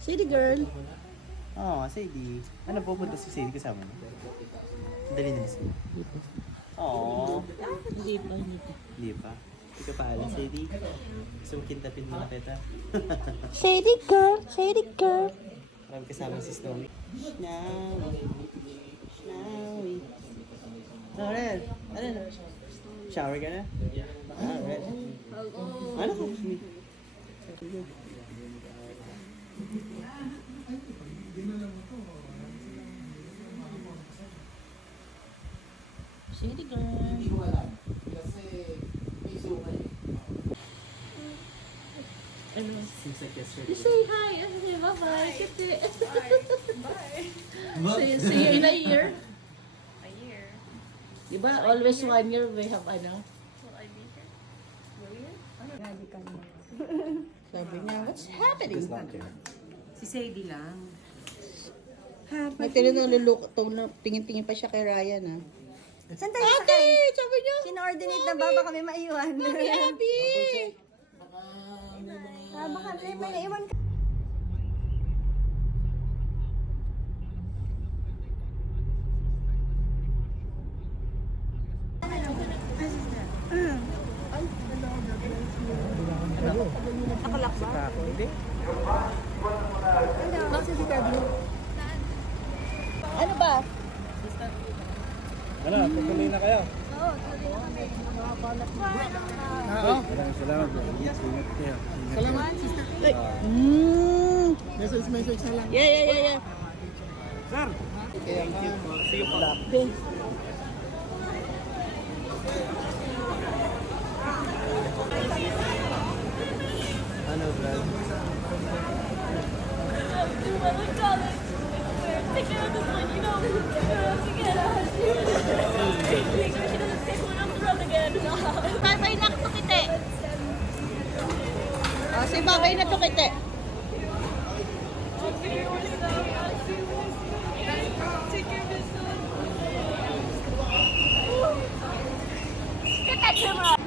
City girl. Oo, Sadie. Ano pupunta si Sadie kasama mo? Dali na siya. Oo. Hindi pa, hindi pa. Hindi pa. Hindi ka pa alam, Sadie. Gusto mo kintapin mo na kita. City girl, city girl. Marami kasama si Snowy. Snowy. Snowy. Oh, Red. Ano na? Shower ka na? Ah, Red. Ano ko? City girl. Ano? Seems like yesterday. You say hi. Ano say bye-bye. Kasi. See you in a year. A year. Diba always 1 year we have ano? Will I be here? Will you? Sabi niya, what's happening? Si Sadie lang. Nagtinululok, tingin-tingin pa siya kay Ryan ah. Saan tayo Ate! sakay? Sabi niya! Sino-ordinate na ba? Baka kami maiwan. Mami, Abby! Baka may naiwan ka. Nakalak ba? Ako, hindi. Bakit si Kirby? Ano ba? Ano, tutuloy na kayo? Oo, tuloy na kami. Maraming salamat. Ingat kayo. Salamat, sister. Message na lang. Yeah. Sir! Thank you. See you po. Ano, Brad? Take care of this one, you know. Forget it. Make sure she doesn't take one off the road again. Babay na tukite. Oh, si babay na tukite. Take care of this one. Get that camera.